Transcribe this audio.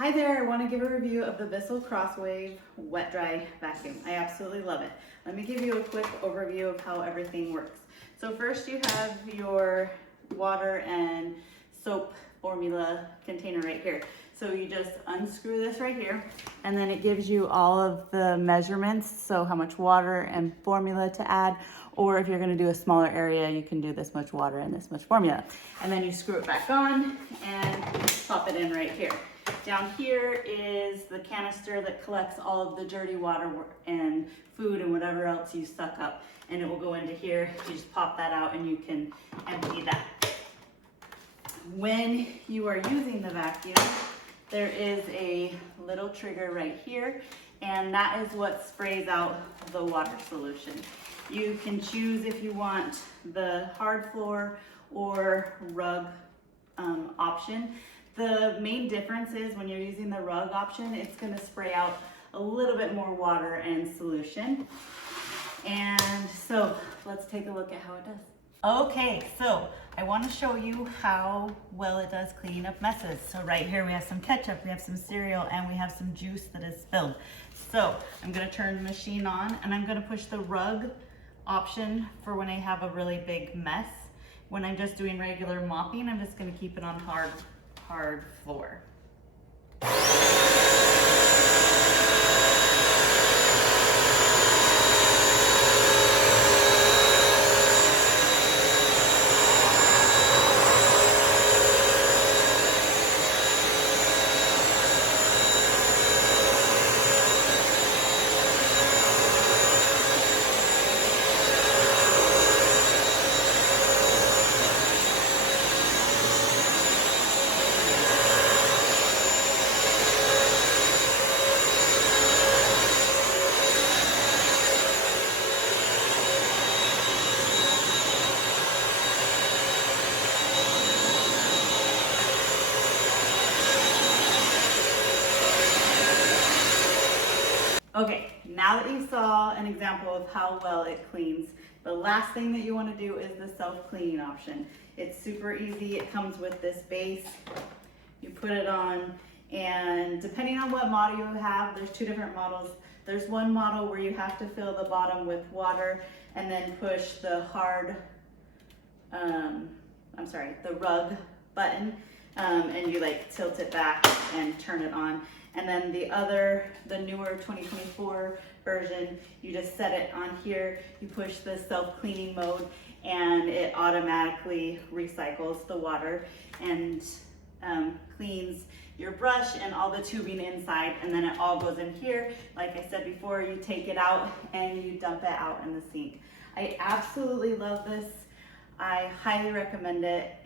Hi there, I want to give a review of the Bissell CrossWave wet dry vacuum. I absolutely love it. Let me give you a quick overview of how everything works. So first you have your water and soap formula container right here. So you just unscrew this right here and then it gives you all of the measurements. So how much water and formula to add, or if you're going to do a smaller area, you can do this much water and this much formula. And then you screw it back on and pop it in right here. Down here is the canister that collects all of the dirty water and food and whatever else you suck up, and it will go into here. You just pop that out and you can empty that. When you are using the vacuum, there is a little trigger right here, and that is what sprays out the water solution. You can choose if you want the hard floor or rug option. The main difference is when you're using the rug option, it's going to spray out a little bit more water and solution. And so let's take a look at how it does. Okay, so I want to show you how well it does cleaning up messes. So right here we have some ketchup, we have some cereal, and we have some juice that is spilled. So I'm going to turn the machine on and I'm going to push the rug option for when I have a really big mess. When I'm just doing regular mopping, I'm just going to keep it on hard floor. Okay, now that you saw an example of how well it cleans, the last thing that you want to do is the self-cleaning option. It's super easy. It comes with this base. You put it on, and depending on what model you have, there's two different models. There's one model where you have to fill the bottom with water and then push the the rug button, and you like tilt it back and turn it on. And then the newer 2024 version, you just set it on here, you push the self-cleaning mode, and it automatically recycles the water and cleans your brush and all the tubing inside, and then it all goes in here. Like I said before, you take it out and you dump it out in the sink. I absolutely love this. I highly recommend it.